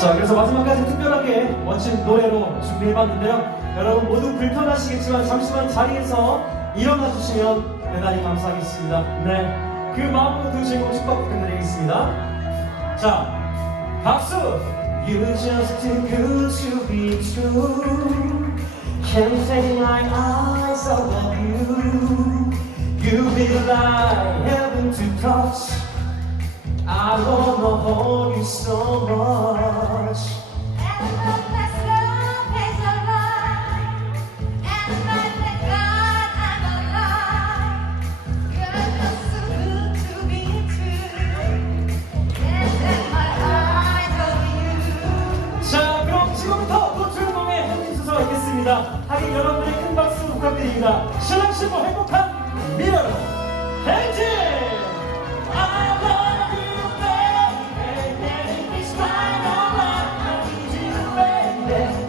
자, 그래서 마지막까지 특별하게 멋진 노래로 준비해봤는데요. 여러분 모두 불편하시겠지만 잠시만 자리에서 일어나 주시면 대단히 감사하겠습니다. 네, 그 마음으로 두 주인공 축복 부탁드리겠습니다. 자, 박수! You just too good to be true. Can't take my eyes off of you. You be like heaven to touch. I wanna hold. 드립니다. 하객 여러분의 큰 박수 부탁드립니다. 신랑 신부 행복한 미래로 행진! I love you, baby. It's my love. I need you, baby.